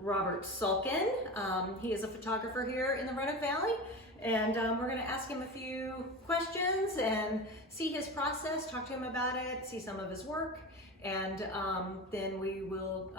Robert Sulkin. He is a photographer here in the Roanoke Valley, and we're going to ask him a few questions and see his process, talk to him about it, see some of his work, and then we will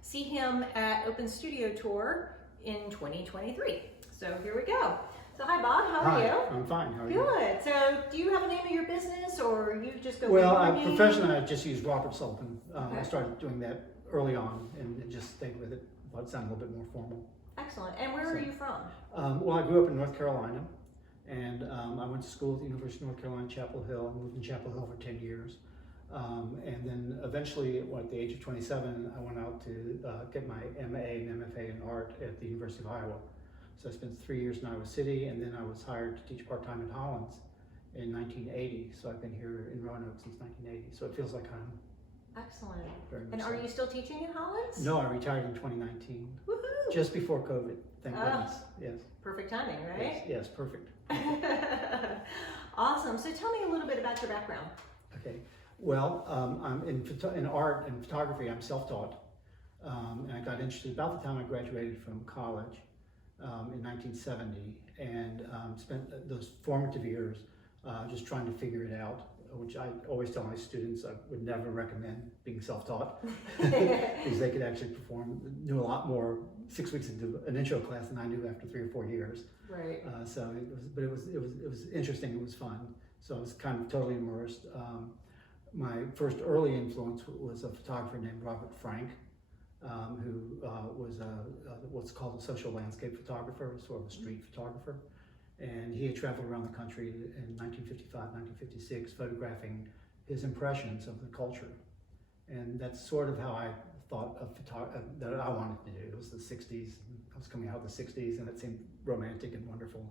see him at Open Studio Tour in 2023. So here we go. So hi Bob, how are you? I'm fine, how are you? Good. So do you have a name of your business, or you just go Well, by your name? professionally I just use Robert Sulkin. Okay. I started doing that early on and just stayed with it. Thought it sounded a little bit more formal. Excellent. And where are you from? Well, I grew up in North Carolina, and I went to school at the University of North Carolina, Chapel Hill. I moved in Chapel Hill for 10 years. And then eventually, at the age of 27, I went out to get my MA and MFA in art at the University of Iowa. So I spent 3 years in Iowa City, and then I was hired to teach part-time at Hollins in 1980. So I've been here in Roanoke since 1980. So it feels like I'm Excellent. very much And are so. you still teaching in Hollins? No, I retired in 2019, Woohoo! just before COVID. Thank goodness. Yes. Perfect timing, right? Yes, perfect. Awesome. So tell me a little bit about your background. Okay. Well, I'm in art and photography. I'm self-taught, and I got interested about the time I graduated from college in 1970, and spent those formative years just trying to figure it out, which I always tell my students I would never recommend being self-taught because they could actually knew a lot more 6 weeks into an intro class than I knew after 3 or 4 years. Right. So it was interesting. It was fun. So I was kind of totally immersed. My first early influence was a photographer named Robert Frank, who was what's called a social landscape photographer, sort of a street photographer. And he had traveled around the country in 1955, 1956, photographing his impressions of the culture. And that's sort of how I thought of that I wanted to do. It was the 60s. I was coming out of the 60s, and it seemed romantic and wonderful.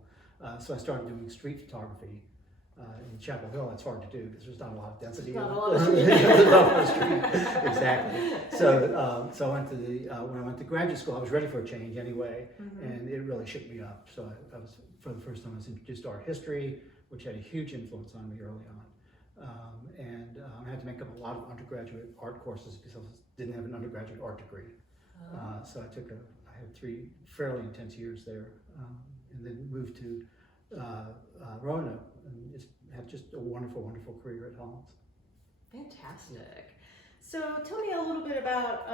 So I started doing street photography. In Chapel Hill, it's hard to do because there's not a lot of density. Not a lot of street. Exactly. So, so I went to when I went to graduate school, I was ready for a change anyway, and it really shook me up. So I was, for the first time, I was introduced to art history, which had a huge influence on me early on. I had to make up a lot of undergraduate art courses because I didn't have an undergraduate art degree. So I had 3 fairly intense years there, and then moved to Roanoke, and it's had just a wonderful, wonderful career at Hollins. Fantastic. So tell me a little bit about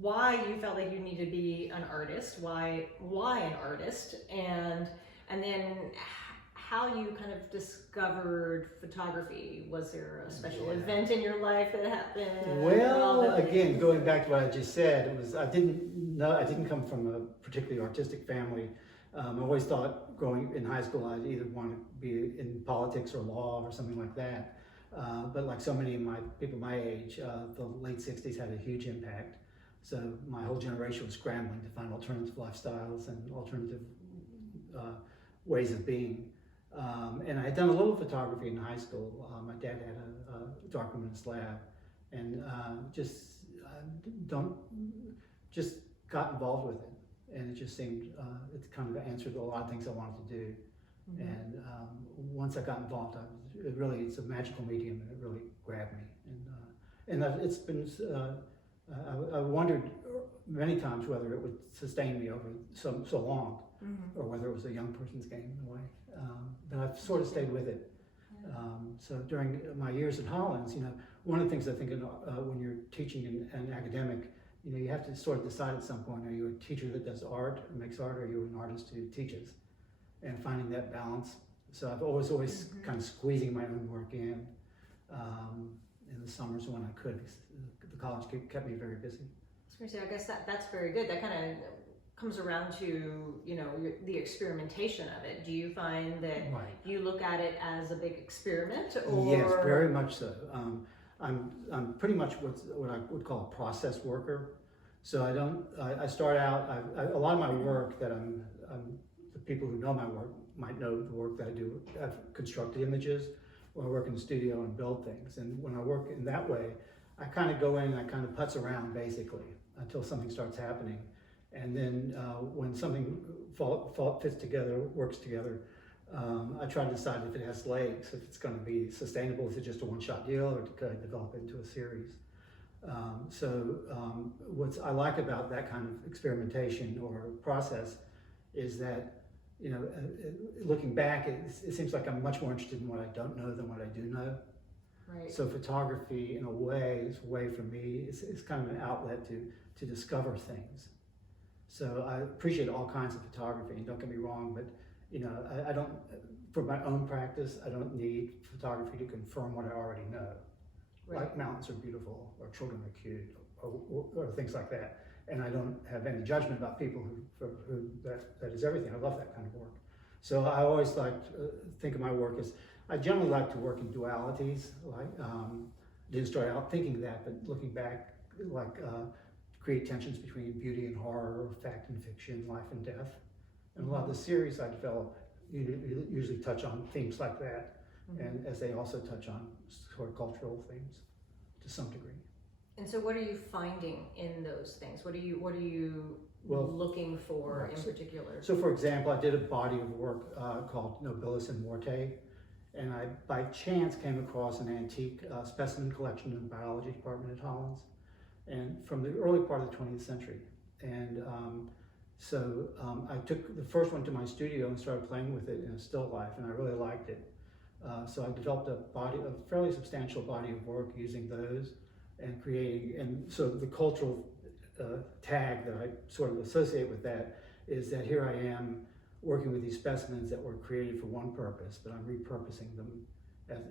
why you felt like you needed to be an artist, why an artist, and then how you kind of discovered photography. Was there a special event in your life that happened? Well, again, going back to what I just said, I didn't come from a particularly artistic family. I always thought growing in high school I'd either want to be in politics or law or something like that. But like so many of people my age, the late 60s had a huge impact. So my whole generation was scrambling to find alternative lifestyles and alternative ways of being. And I had done a little photography in high school. My dad had a darkroom in his lab, and just got involved with it. And it just seemed, it kind of answered a lot of things I wanted to do. And once I got involved, it's a magical medium, and it really grabbed me. And it's been, I wondered many times whether it would sustain me over so long, or whether it was a young person's game in a way. But I've sort of stayed with it. So during my years at Hollins, one of the things I think when you're teaching an academic, you have to sort of decide at some point, are you a teacher that does art or makes art, or are you an artist who teaches? And finding that balance. So I've always kind of squeezing my own work in the summers when I could. The college kept me very busy. I was going to say, I guess that's very good. That kind of comes around to, the experimentation of it. Do you find that you look at it as a big experiment? Or? Yes, very much so. I'm pretty much what I would call a process worker. So I start out, a lot of my work that the people who know my work might know the work that I do. I've constructed images, or I work in the studio and build things. And when I work in that way, I kind of go in and I kind of putz around basically until something starts happening. And then when something fits together, works together, I try to decide if it has legs, if it's going to be sustainable, is it just a one-shot deal, or could I develop it into a series? What I like about that kind of experimentation or process is that, you know, looking back, it seems like I'm much more interested in what I don't know than what I do know. Right. So photography, in a way, is a way for me, it's kind of an outlet to discover things. So I appreciate all kinds of photography, and don't get me wrong, but you know, I don't, for my own practice, I don't need photography to confirm what I already know. Right. Like mountains are beautiful, or children are cute, or things like that. And I don't have any judgment about people who that is everything. I love that kind of work. So I always like to think of my work as, I generally like to work in dualities. Like didn't start out thinking that, but looking back, like create tensions between beauty and horror, fact and fiction, life and death. And a lot of the series I develop usually touch on themes like that, and as they also touch on sort of cultural themes to some degree. And so what are you finding in those things? What are you looking for in particular? So for example, I did a body of work called Nobilis in Morte, and I by chance came across an antique specimen collection in the biology department at Hollins, and from the early part of the 20th century. And I took the first one to my studio and started playing with it in a still life, and I really liked it. So I developed a fairly substantial body of work using those and creating, and so the cultural tag that I sort of associate with that is that here I am working with these specimens that were created for one purpose, but I'm repurposing them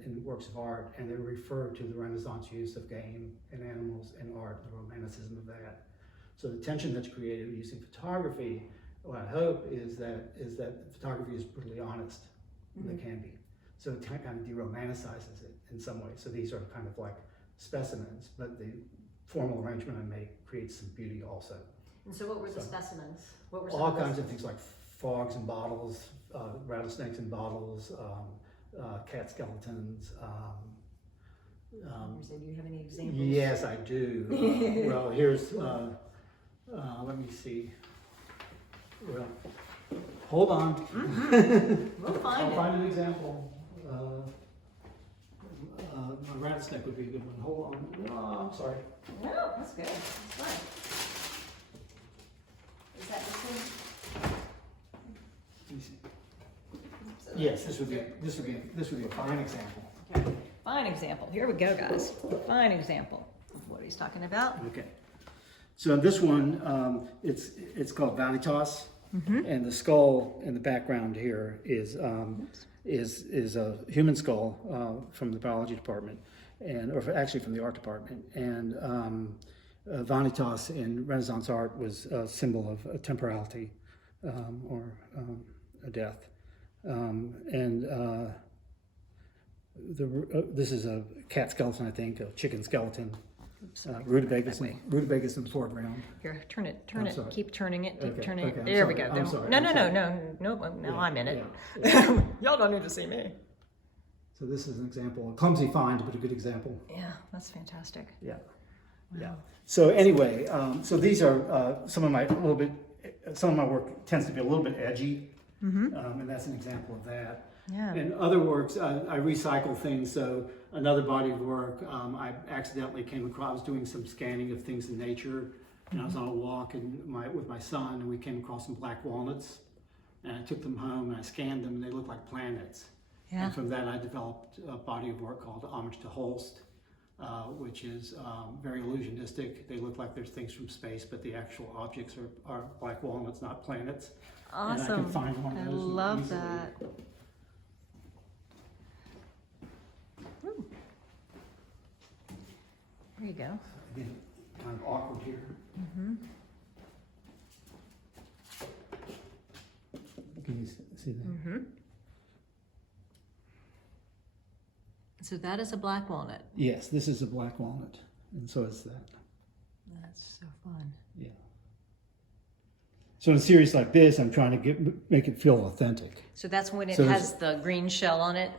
in works of art, and they refer to the Renaissance use of game and animals in art, the romanticism of that. So the tension that's created using photography, what I hope is that photography is brutally honest, and it can be. So it kind of de-romanticizes it in some way. So these are kind of like specimens, but the formal arrangement I make creates some beauty also. And so what were the specimens? What were all kinds of things like frogs in bottles, rattlesnakes in bottles, cat skeletons. Do you have any examples? Yes, I do. Well, here's, let me see. Well, hold on. We'll find I'll it. find an example. My rattlesnake would be a good one. Hold on. Oh, I'm sorry. No, that's good. That's fine. Is that this one? Let me see. Yes, this would be a fine example. Okay. Fine example. Here we go, guys. Fine example of what he's talking about. Okay. So this one, it's called Vanitas, and the skull in the background here is a human skull from the biology department, or actually from the art department. And Vanitas in Renaissance art was a symbol of temporality or a death. This is a cat skeleton, I think, a chicken skeleton. Rutabagus in the foreground. Here, turn it. sorry. Keep turning it. Keep turning okay, it. There we go. I'm sorry. No. Yeah, I'm in it. yeah. Y'all don't need to see me. So this is an example, a clumsy find, but a good example. Yeah, that's fantastic. Yeah. Wow. Yeah. So anyway, so these are some of my work tends to be a little bit edgy, and that's an example of that. Yeah. In other works, I recycle things. So another body of work, I accidentally came across. I was doing some scanning of things in nature, and I was on a walk with my son, and we came across some black walnuts, and I took them home and I scanned them, and they looked like planets. Yeah. And from that, I developed a body of work called Homage to Holst, which is very illusionistic. They look like there's things from space, but the actual objects are black walnuts, not planets. Awesome. And I can find one of those I love easily. that. Woo. There you go. Again, kind of awkward here. Can you see that? So that is a black walnut. Yes, this is a black walnut, and so is that. That's so fun. Yeah. So in a series like this, I'm trying to make it feel authentic. So that's when it So has the green shell on it?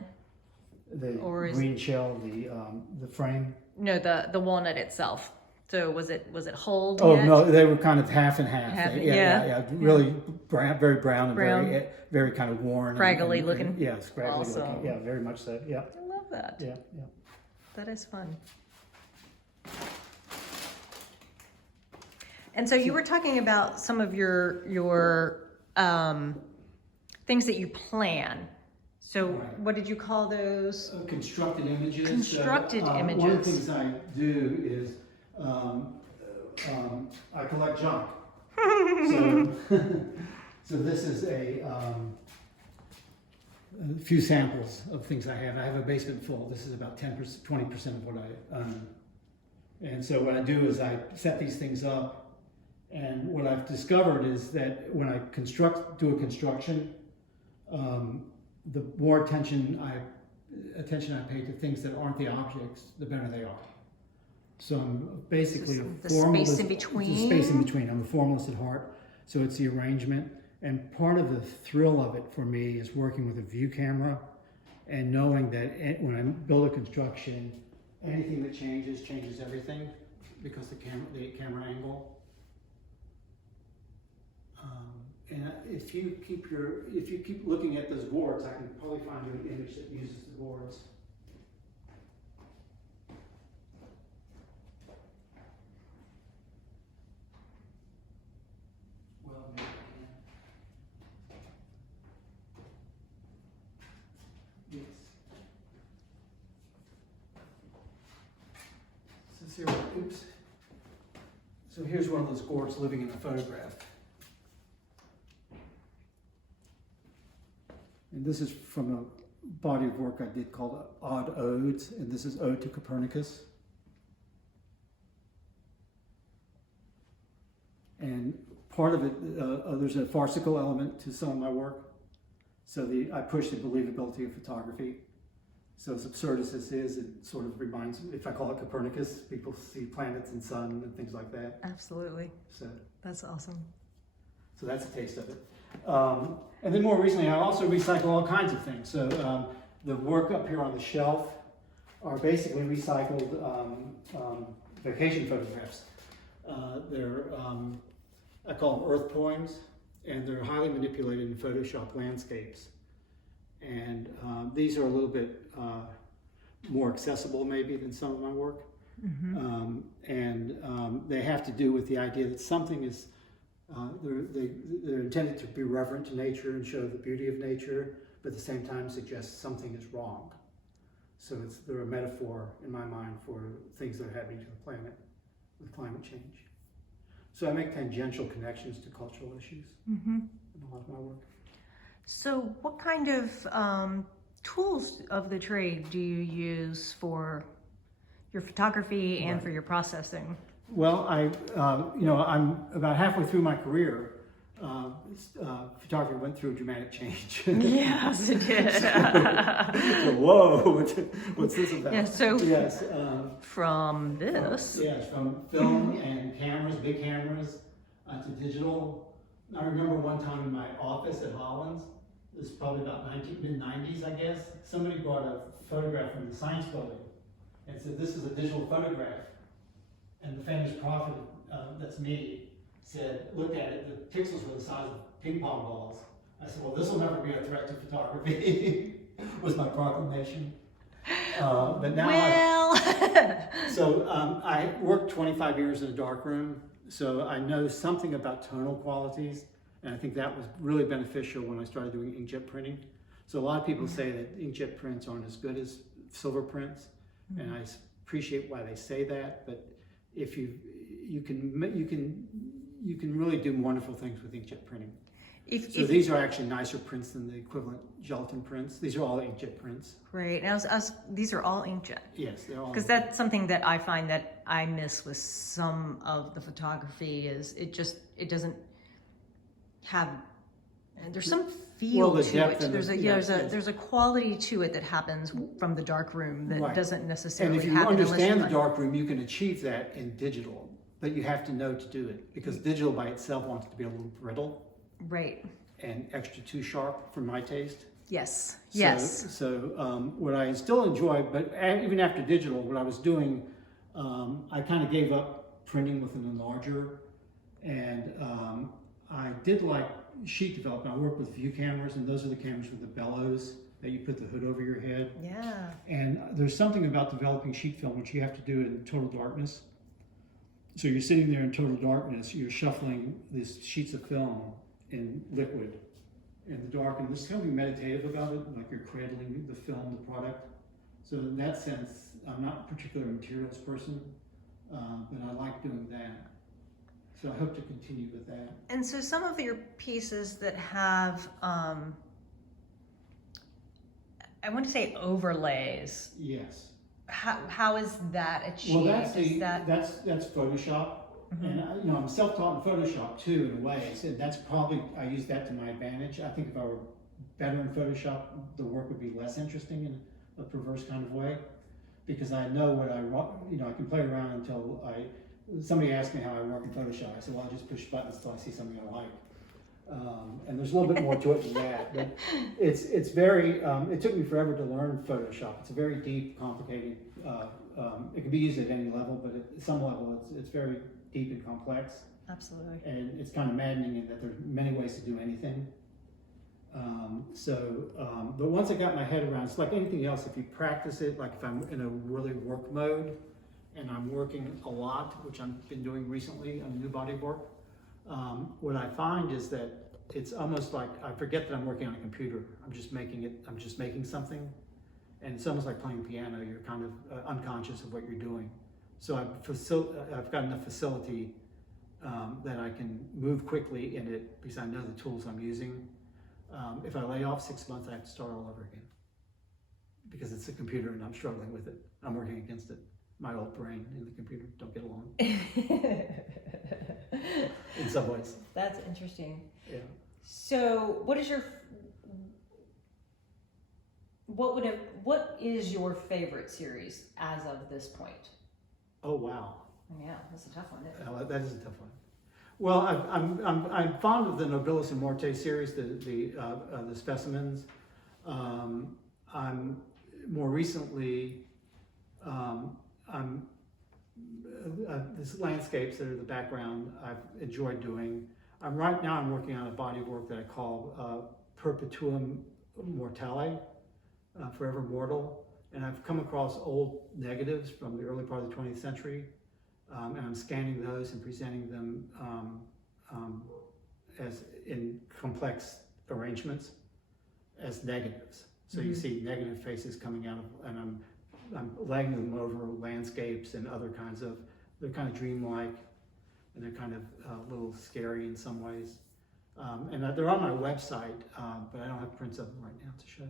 The Or is- green shell, the frame. No, the walnut itself. So was it whole? Oh yet? no, they were kind of half and half. Half, Yeah. Really brown, very brown and Brown. very kind of worn. Scraggly and, looking. Yeah, scraggly Awesome. looking. Yeah, very much so. Yeah. I love that. Yeah. That is fun. And so you were talking about some of your things that you plan. So Right. what did you call those? Constructed images. Constructed images. One of the things I do is I collect junk. So this is a few samples of things I have. I have a basement full. This is about 10%, 20% of what I own. And so what I do is I set these things up, and what I've discovered is that when I do a construction, the more attention I pay to things that aren't the objects, the better they are. So I'm basically the space in between. The space in between. I'm a formalist at heart, so it's the arrangement. And part of the thrill of it for me is working with a view camera and knowing that when I build a construction, anything that changes everything because the camera angle. And if you keep looking at those boards, I can probably find you an image that uses the boards. Well, maybe I can. Yes. Oops. So here's one of those gourds living in a photograph. And this is from a body of work I did called Odd Odes, and this is Ode to Copernicus. And part of it, there's a farcical element to some of my work. So I push the believability of photography. So as absurd as this is, it sort of reminds, if I call it Copernicus, people see planets and sun and things like that. Absolutely. So that's awesome. So that's a taste of it. And then more recently, I also recycle all kinds of things. So the work up here on the shelf are basically recycled vacation photographs. They're, I call them earth poems, and they're highly manipulated in Photoshop landscapes. And these are a little bit more accessible maybe than some of my work. Mm-hmm. They have to do with the idea that something is, they're intended to be reverent to nature and show the beauty of nature, but at the same time suggest something is wrong. So they're a metaphor in my mind for things that are happening to the planet with climate change. So I make tangential connections to cultural issues in a lot of my work. So what kind of tools of the trade do you use for your photography and for your processing? Well, I'm about halfway through my career. Photography went through a dramatic change. Yes, it did. So, whoa, what's this about? Yeah, so yes, from this. Yes, from film and cameras, big cameras, to digital. I remember one time in my office at Hollins, this is probably about mid-90s, I guess, somebody brought a photograph from the science building and said, "This is a digital photograph." And the famous prophet, that's me, looked at it, the pixels were the size of ping pong balls. I said, well, this will never be a threat to photography, was my proclamation. But now I worked 25 years in a darkroom, so I know something about tonal qualities, and I think that was really beneficial when I started doing inkjet printing. So a lot of people say that inkjet prints aren't as good as silver prints, and I appreciate why they say that, but if you can really do wonderful things with inkjet printing. These are actually nicer prints than the equivalent gelatin prints. These are all inkjet prints. Right. Now, these are all inkjet. Yes, they're all. Because that's something that I find that I miss with some of the photography is it doesn't have. There's some feel to it. There's a quality to it that happens from the dark room that doesn't necessarily happen. And if you understand the dark room, you can achieve that in digital, but you have to know to do it because digital by itself wants to be a little brittle. Right. And extra too sharp for my taste. Yes. So what I still enjoy, but even after digital, what I was doing, I kind of gave up printing with an enlarger, and I did like sheet development. I work with view cameras, and those are the cameras with the bellows that you put the hood over your head. Yeah. And there's something about developing sheet film which you have to do in total darkness. So you're sitting there in total darkness, you're shuffling these sheets of film in liquid in the dark, and there's something meditative about it, like you're cradling the film, the product. So in that sense, I'm not a particular materials person, but I like doing that. So I hope to continue with that. And so some of your pieces that have, I want to say overlays. Yes. How is that achieved? Well, that's Photoshop, and I'm self-taught in Photoshop too, in ways, and that's probably I use that to my advantage. I think if I were better in Photoshop, the work would be less interesting in a perverse kind of way, because I know what I can play around until somebody asked me how I work in Photoshop. I said, well, I just push buttons until I see something I like. And there's a little bit more to it than that, but it's very, it took me forever to learn Photoshop. It's a very deep, complicated, it can be used at any level, but at some level it's very deep and complex. Absolutely. And it's kind of maddening in that there's many ways to do anything. But once I got my head around, it's like anything else, if you practice it, like if I'm in a really work mode and I'm working a lot, which I've been doing recently on new body work, what I find is that it's almost like I forget that I'm working on a computer. I'm just making something. And it's almost like playing piano. You're kind of unconscious of what you're doing. So I've got enough facility that I can move quickly in it because I know the tools I'm using. If I lay off 6 months, I have to start all over again because it's a computer and I'm struggling with it. I'm working against it. My old brain and the computer don't get along. In some ways. That's interesting. Yeah. So what is your favorite series as of this point? Oh wow. Yeah, that's a tough one, isn't it? That is a tough one. Well, I'm fond of the Nobilis and Morte series, the specimens. I'm more recently these landscapes that are the background I've enjoyed doing. Right now I'm working on a body of work that I call Perpetuum Mortale, Forever Mortal, and I've come across old negatives from the early part of the 20th century, and I'm scanning those and presenting them as in complex arrangements as negatives. So you see negative faces coming out of, and I'm laying them over landscapes and other kinds of, they're kind of dreamlike and they're kind of a little scary in some ways. And they're on my website, but I don't have prints of them right now to show.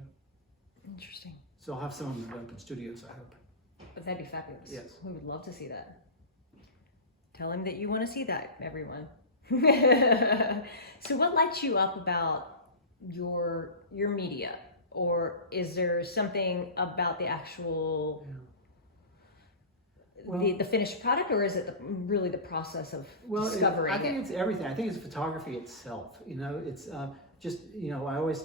Interesting. So I'll have some of them in open studios, I hope. But that'd be fabulous. Yes. We would love to see that. Tell him that you want to see that, everyone. So what lights you up about your media? Or is there something about the actual, the finished product, or is it really the process of discovering I think it's everything. I think it's photography itself. It's just, I always,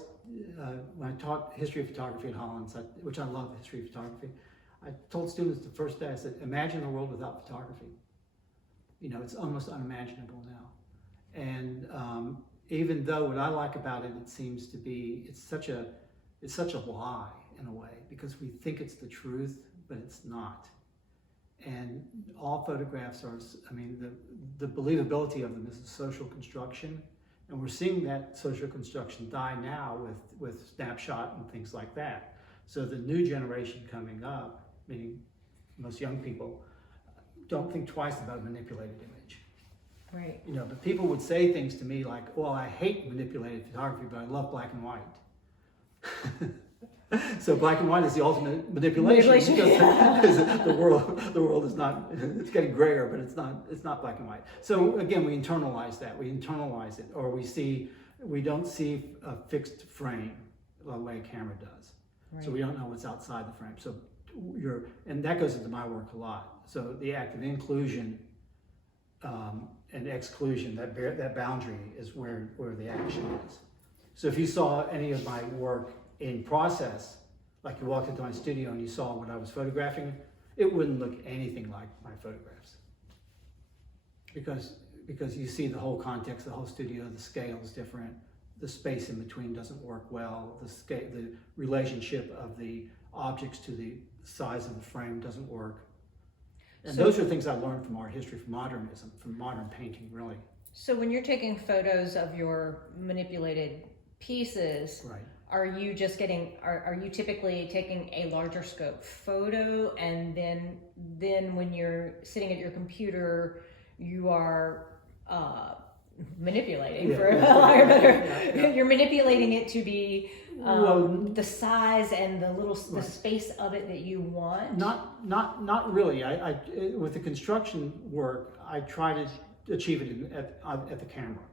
when I taught history of photography at Holland, which I love history of photography, I told students the first day, I said, imagine a world without photography. It's almost unimaginable now. And even though what I like about it, it seems to be, it's such a lie in a way, because we think it's the truth, but it's not. And all photographs are, the believability of them is a social construction. And we're seeing that social construction die now with snapshot and things like that. So the new generation coming up, meaning most young people, don't think twice about a manipulated image. Right. But people would say things to me like, well, I hate manipulated photography, but I love black and white. So black and white is the ultimate manipulation because the world is not, it's getting grayer, but it's not black and white. So again, we internalize that, we internalize it, or we don't see a fixed frame the way a camera does. Right. So we don't know what's outside the frame. So and that goes into my work a lot. So the act of inclusion and exclusion, that boundary is where the action is. So if you saw any of my work in process, like you walked into my studio and you saw what I was photographing, it wouldn't look anything like my photographs. Because you see the whole context, the whole studio, the scale is different, the space in between doesn't work well, the relationship of the objects to the size of the frame doesn't work. And those are things I learned from art history, from modernism, from modern painting, really. So when you're taking photos of your manipulated pieces, Right. are you just getting, are you typically taking a larger scope photo, and then when you're sitting at your computer, you are manipulating, for a lack of better, you're manipulating it to be the size and the space of it that you want? Not really. I with the construction work, I try to achieve it at the camera,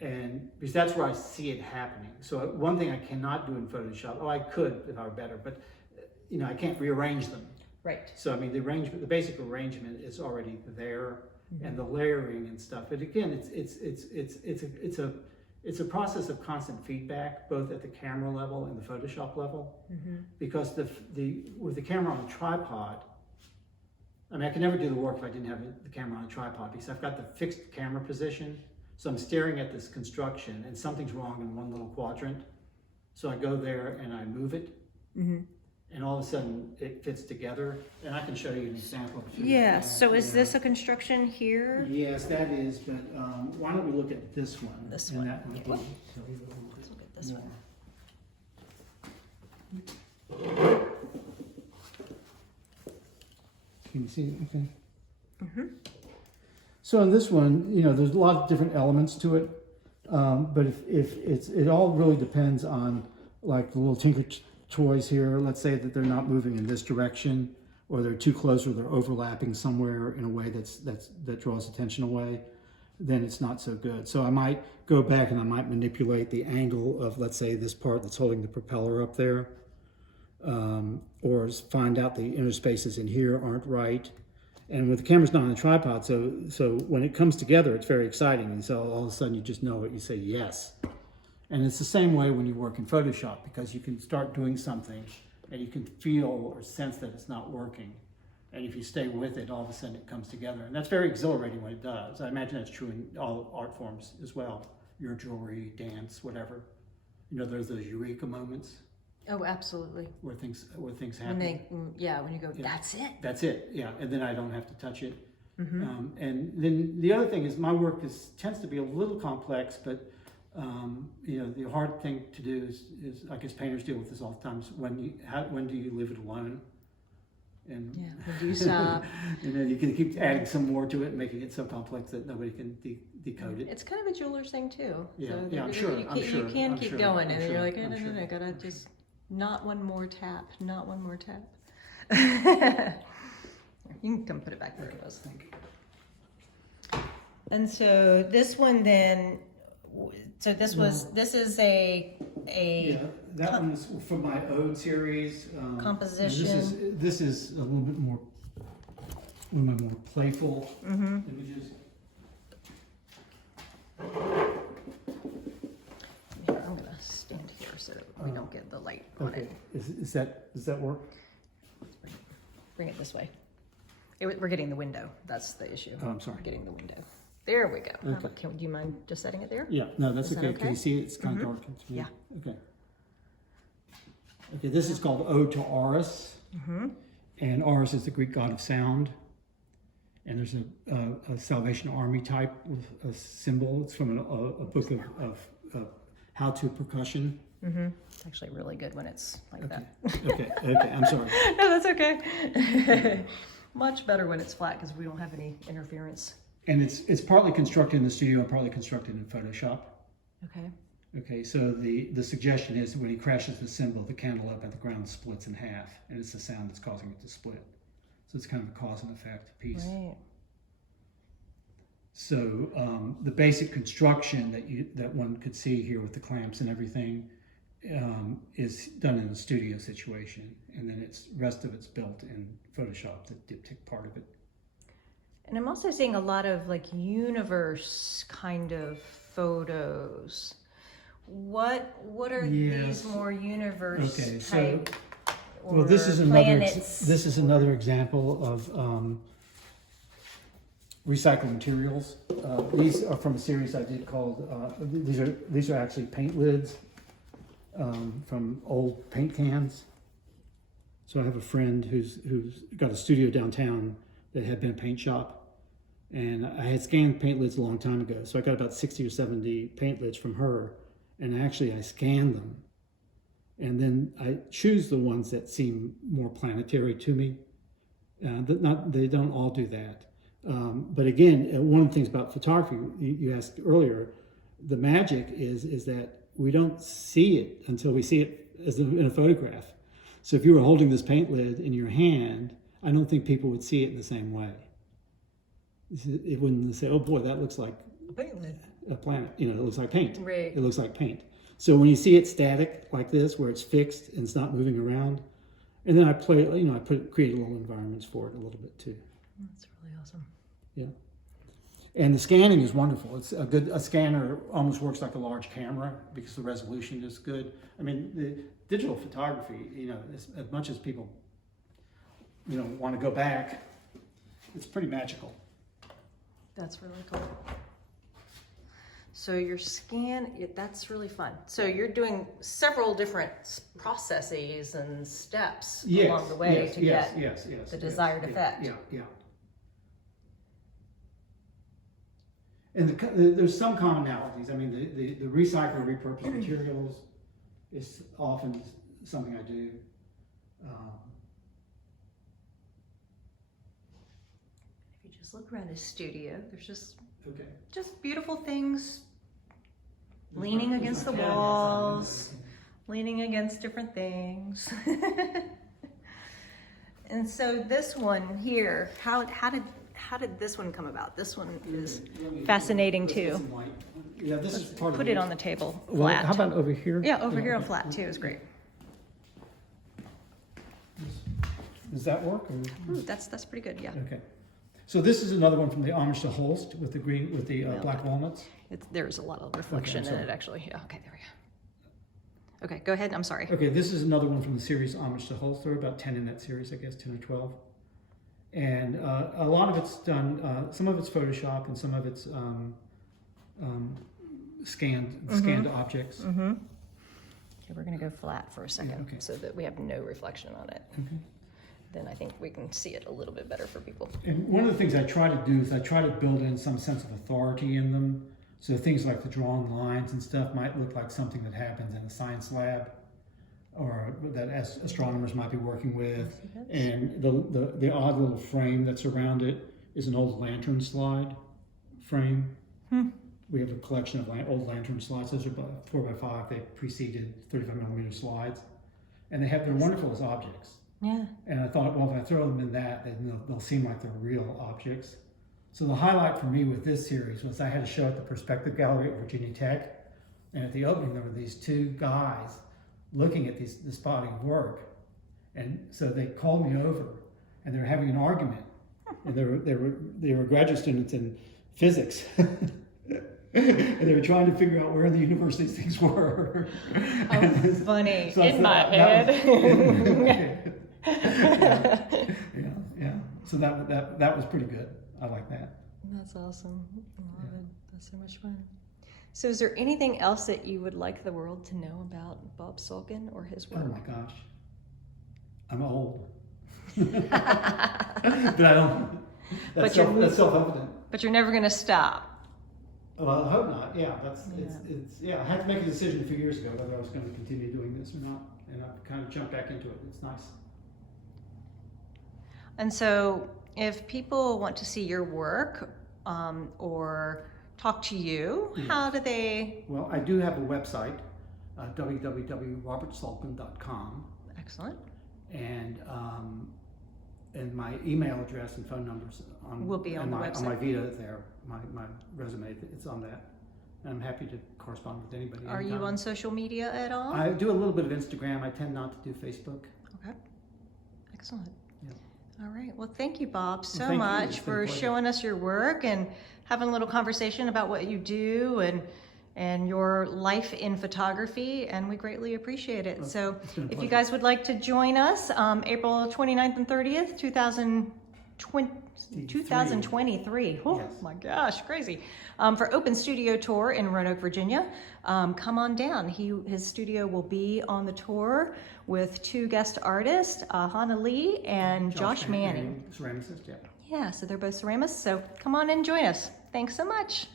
and because that's where I see it happening. So one thing I cannot do in Photoshop, I could if I were better, but I can't rearrange them. Right. So I mean, the basic arrangement is already there, and the layering and stuff. But again, it's a process of constant feedback, both at the camera level and the Photoshop level, because with the camera on a tripod, I mean, I could never do the work if I didn't have the camera on a tripod, because I've got the fixed camera position. So I'm staring at this construction and something's wrong in one little quadrant. So I go there and I move it, and all of a sudden it fits together. And I can show you an example. Yeah, so is this a construction here? Yes, that is, but why don't we look at this one? This And one. that might be- Let's look at this one. Can you see? Okay. So in this one, there's a lot of different elements to it, but if it all really depends on like the little tinker toys here. Let's say that they're not moving in this direction, or they're too close, or they're overlapping somewhere in a way that draws attention away. Then it's not so good. So I might go back and I might manipulate the angle of, let's say, this part that's holding the propeller up there. Or find out the interspaces in here aren't right. And with the camera's not on a tripod, so when it comes together, it's very exciting. And so all of a sudden you just know it, you say yes. And it's the same way when you work in Photoshop, because you can start doing something and you can feel or sense that it's not working. And if you stay with it, all of a sudden it comes together. And that's very exhilarating when it does. I imagine that's true in all art forms as well. Your jewelry, dance, whatever. There's those eureka moments. Oh, absolutely. Where things happen. When you go, that's it. That's it, yeah. And then I don't have to touch it. And then the other thing is my work tends to be a little complex, but the hard thing to do is I guess painters deal with this all the time. Is when do you leave it alone? And when do you stop? And then you can keep adding some more to it and making it so complex that nobody can decode it. It's kind of a jeweler's thing too. Yeah, So yeah, I'm sure. You can keep going, and then you're like, I'm sure. I gotta just not one more tap. You can come put it back there, those. Thank you. And so this one then, this is a that one is from my Ode series. Composition. This is a little bit more playful images. Here, I'm gonna stand here so we don't get the light on Okay, it. does that work? Bring it this way. We're getting the window. That's the issue. Oh, I'm sorry. We're getting the window. There we go. Okay. Do you mind just setting it there? Yeah, no, that's Is that okay. Can okay? you see it? It's kind of dark. Yeah. Okay. Okay, this is called Ode to Horus. And Horus is the Greek god of sound. And there's a Salvation Army type of a symbol. It's from a book of how-to percussion. It's actually really good when it's like that. Okay, I'm sorry. No, that's okay. Much better when it's flat because we don't have any interference. And it's partly constructed in the studio and partly constructed in Photoshop. Okay. Okay, so the suggestion is when he crashes the cymbal, the cantaloupe at the ground splits in half, and it's the sound that's causing it to split. So it's kind of a cause and effect piece. Right. So the basic construction that one could see here with the clamps and everything is done in a studio situation, and then rest of it's built in Photoshop, the diptych part of it. And I'm also seeing a lot of like universe kind of photos. What are these more universe type? Well, this is another example of recycled materials. These are from a series I did called. These are actually paint lids from old paint cans. So I have a friend who's got a studio downtown that had been a paint shop, and I had scanned paint lids a long time ago. So I got about 60 or 70 paint lids from her, and I scanned them, and then I choose the ones that seem more planetary to me. They don't all do that. But again, one of the things about photography, you asked earlier, the magic is that we don't see it until we see it in a photograph. So if you were holding this paint lid in your hand, I don't think people would see it in the same way. It wouldn't say, oh boy, that looks like a planet. It looks like paint. Right. It looks like paint. So when you see it static like this, where it's fixed and it's not moving around, and then I create little environments for it a little bit too. That's really awesome. Yeah. And the scanning is wonderful. It's a scanner almost works like a large camera because the resolution is good. I mean, the digital photography, as much as people, want to go back, it's pretty magical. That's really cool. So your that's really fun. So you're doing several different processes and steps along the way to get the desired effect. Yeah. And there's some commonalities. I mean, the recycle or repurpose materials is often something I do. If you just look around his studio, there's just Okay. beautiful things leaning against the walls, leaning against different things. And so this one here, how did this one come about? This one is fascinating too. Yeah, this is part of Put it on the table flat. Well, how about over here? Yeah, over here on flat too is great. Does that work? Or? Ooh, that's pretty good. Yeah. Okay. So this is another one from the Amish to Holst with the black walnuts. There's a lot of reflection in it actually. Yeah. Okay, there we go. Okay, go ahead. I'm sorry. Okay, this is another one from the series Amish to Holst. There are about 10 in that series, I guess, 10 or 12. And a lot of it's done, some of it's Photoshop and some of it's scanned objects. Mm-hmm. Okay, we're going to go flat for a second so that we have no reflection on it. Okay. Then I think we can see it a little bit better for people. And one of the things I try to do is I try to build in some sense of authority in them. So things like the drawn lines and stuff might look like something that happens in a science lab or that astronomers might be working with. And the odd little frame that's around it is an old lantern slide frame. We have a collection of old lantern slides. Those are 4x5. They preceded 35mm slides. And they're wonderful as objects. Yeah. And I thought, well, if I throw them in that, then they'll seem like they're real objects. So the highlight for me with this series was I had a show at the Perspective Gallery at Virginia Tech. And at the opening, there were these two guys looking at this body of work. And so they called me over and they were having an argument. And they were graduate students in physics. And they were trying to figure out where in the universe these things were. Oh, funny. So in my head. Yeah. So that was pretty good. I like that. That's awesome. I love it. That's so much fun. So is there anything else that you would like the world to know about Bob Sulkin or his work? Oh my gosh. I'm old. But I don't. That's self-evident. But you're never going to stop. Well, I hope not. Yeah, I had to make a decision a few years ago whether I was going to continue doing this or not, and I kind of jumped back into it. It's nice. And so, if people want to see your work or talk to you, how do they? Well, I do have a website, www.robertsulkin.com. Excellent. And my email address and phone numbers will be on the website. On my Vita there, my resume, it's on that. And I'm happy to correspond with anybody. Are you on social media at all? I do a little bit of Instagram. I tend not to do Facebook. Okay. Excellent. Yeah. All right. Well, thank you, Bob, so Thank much you. for showing us your work and having a little conversation about what you do and your life in photography, and we greatly appreciate it. So if you guys would like to join us, April 29th and 30th, 2019, 2023. Oh Yes. my gosh, crazy. For Open Studio Tour in Roanoke, Virginia. Come on down. His studio will be on the tour with 2 guest artists, Hona, Leigh, and Josh Manning. Ceramicist, yeah. Yeah, so they're both ceramists. So come on and join us. Thanks so much.